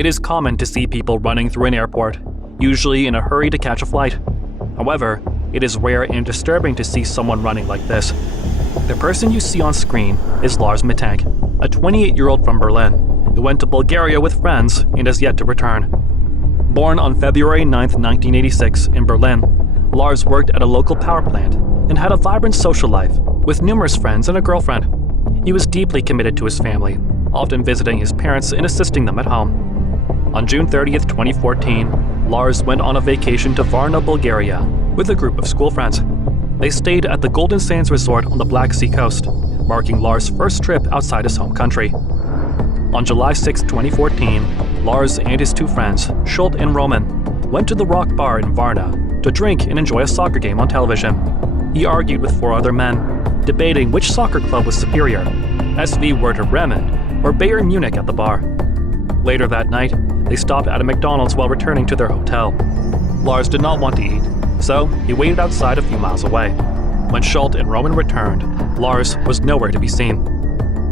It is common to see people running through an airport, usually in a hurry to catch a flight. However, it is rare and disturbing to see someone running like this. The person you see on screen is Lars Mittank, a 28-year-old from Berlin, who went to Bulgaria with friends and has yet to return. Born on February 9, 1986 in Berlin, Lars worked at a local power plant and had a vibrant social life with numerous friends and a girlfriend. He was deeply committed to his family, often visiting his parents and assisting them at home. On June 30, 2014, Lars went on a vacation to Varna, Bulgaria, with a group of school friends. They stayed at the Golden Sands Resort on the Black Sea coast, marking Lars' first trip outside his home country. On July 6, 2014, Lars and his two friends, Scholt and Roman, went to the Rock Bar in Varna to drink and enjoy a soccer game on television. He argued with 4 other men, debating which soccer club was superior, SV Werder Bremen or Bayern Munich at the bar. Later that night, they stopped at a McDonald's while returning to their hotel. Lars did not want to eat, so he waited outside a few miles away. When Scholt and Roman returned, Lars was nowhere to be seen.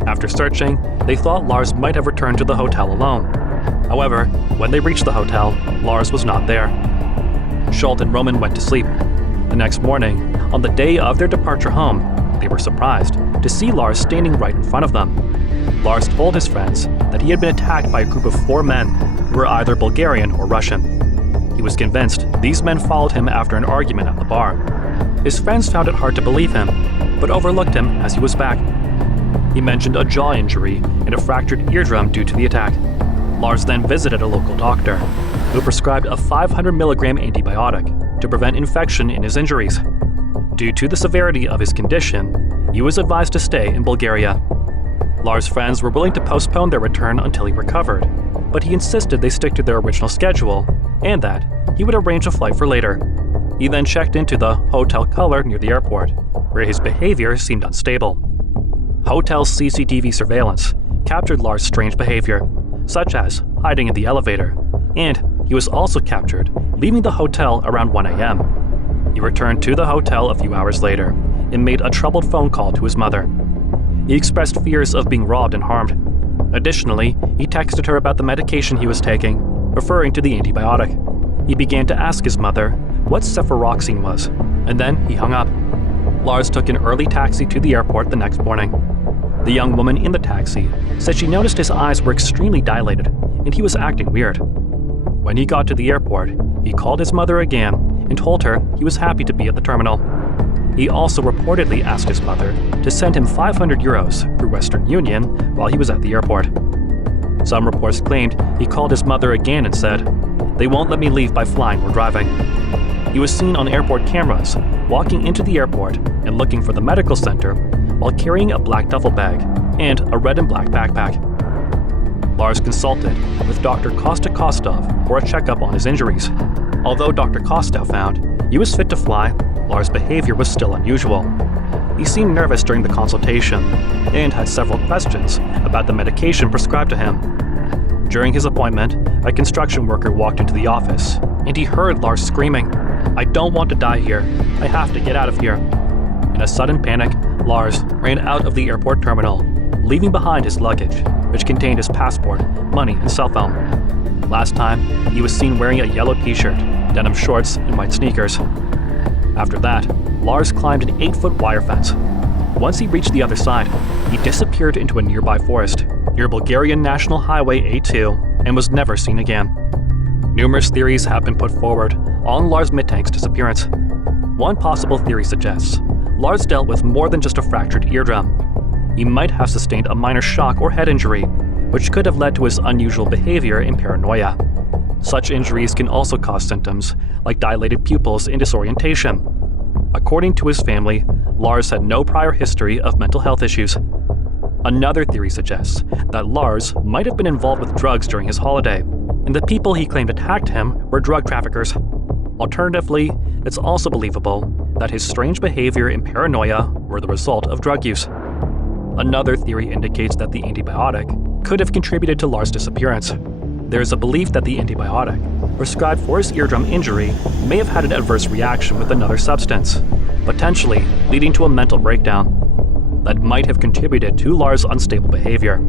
After searching, they thought Lars might have returned to the hotel alone. However, when they reached the hotel, Lars was not there. Scholt and Roman went to sleep. The next morning, on the day of their departure home, they were surprised to see Lars standing right in front of them. Lars told his friends that he had been attacked by a group of 4 men who were either Bulgarian or Russian. He was convinced these men followed him after an argument at the bar. His friends found it hard to believe him, but overlooked him as he was back. He mentioned a jaw injury and a fractured eardrum due to the attack. Lars then visited a local doctor, who prescribed a 500 milligram antibiotic to prevent infection in his injuries. Due to the severity of his condition, he was advised to stay in Bulgaria. Lars' friends were willing to postpone their return until he recovered, but he insisted they stick to their original schedule and that he would arrange a flight for later. He then checked into the Hotel Color near the airport, where his behavior seemed unstable. Hotel CCTV surveillance captured Lars' strange behavior, such as hiding in the elevator, and he was also captured leaving the hotel around 1 a.m. He returned to the hotel a few hours later and made a troubled phone call to his mother. He expressed fears of being robbed and harmed. Additionally, he texted her about the medication he was taking, referring to the antibiotic. He began to ask his mother what cefuroxime was, and then he hung up. Lars took an early taxi to the airport the next morning. The young woman in the taxi said she noticed his eyes were extremely dilated and he was acting weird. When he got to the airport, he called his mother again and told her he was happy to be at the terminal. He also reportedly asked his mother to send him 500 euros through Western Union while he was at the airport. Some reports claimed he called his mother again and said, "They won't let me leave by flying or driving." He was seen on airport cameras walking into the airport and looking for the medical center while carrying a black duffel bag and a red and black backpack. Lars consulted with Dr. Kostov for a checkup on his injuries. Although Dr. Kostov found he was fit to fly, Lars' behavior was still unusual. He seemed nervous during the consultation and had several questions about the medication prescribed to him. During his appointment, a construction worker walked into the office and he heard Lars screaming, "I don't want to die here. I have to get out of here." In a sudden panic, Lars ran out of the airport terminal, leaving behind his luggage, which contained his passport, money, and cell phone. Last time, he was seen wearing a yellow t-shirt, denim shorts, and white sneakers. After that, Lars climbed an 8-foot wire fence. Once he reached the other side, he disappeared into a nearby forest near Bulgarian National Highway A2 and was never seen again. Numerous theories have been put forward on Lars Mittank's disappearance. One possible theory suggests Lars dealt with more than just a fractured eardrum. He might have sustained a minor shock or head injury, which could have led to his unusual behavior and paranoia. Such injuries can also cause symptoms like dilated pupils and disorientation. According to his family, Lars had no prior history of mental health issues. Another theory suggests that Lars might have been involved with drugs during his holiday, and the people he claimed attacked him were drug traffickers. Alternatively, it's also believable that his strange behavior and paranoia were the result of drug use. Another theory indicates that the antibiotic could have contributed to Lars' disappearance. There is a belief that the antibiotic prescribed for his eardrum injury may have had an adverse reaction with another substance, potentially leading to a mental breakdown that might have contributed to Lars' unstable behavior.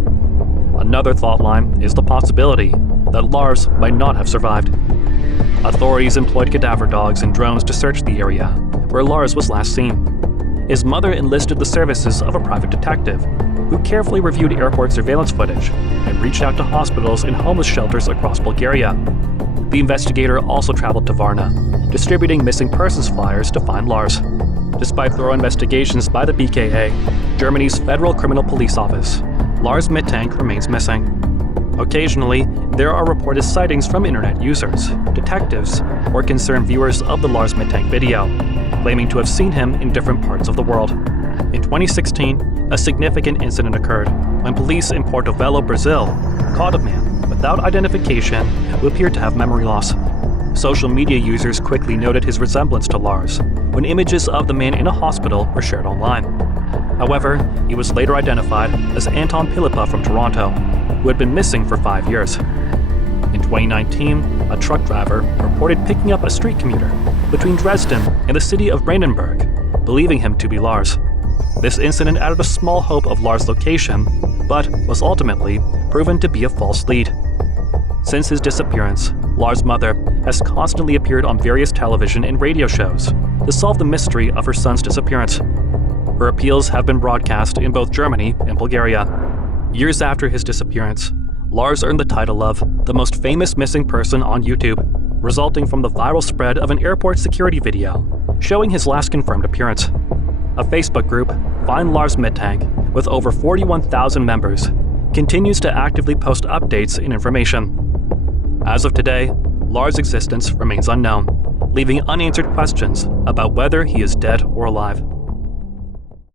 Another thought line is the possibility that Lars might not have survived. Authorities employed cadaver dogs and drones to search the area where Lars was last seen. His mother enlisted the services of a private detective who carefully reviewed airport surveillance footage and reached out to hospitals and homeless shelters across Bulgaria. The investigator also traveled to Varna, distributing missing persons flyers to find Lars. Despite thorough investigations by the BKA, Germany's Federal Criminal Police Office, Lars Mittank remains missing. Occasionally, there are reported sightings from internet users, detectives, or concerned viewers of the Lars Mittank video, claiming to have seen him in different parts of the world. In 2016, a significant incident occurred when police in Porto Velho, Brazil, caught a man without identification who appeared to have memory loss. Social media users quickly noted his resemblance to Lars when images of the man in a hospital were shared online. However, he was later identified as Anton Pilipa from Toronto, who had been missing for 5 years. In 2019, a truck driver reported picking up a street commuter between Dresden and the city of Brandenburg, believing him to be Lars. This incident added a small hope of Lars' location, but was ultimately proven to be a false lead. Since his disappearance, Lars' mother has constantly appeared on various television and radio shows to solve the mystery of her son's disappearance. Her appeals have been broadcast in both Germany and Bulgaria. Years after his disappearance, Lars earned the title of the most famous missing person on YouTube, resulting from the viral spread of an airport security video showing his last confirmed appearance. A Facebook group, Find Lars Mittank, with over 41,000 members, continues to actively post updates and information. As of today, Lars' existence remains unknown, leaving unanswered questions about whether he is dead or alive.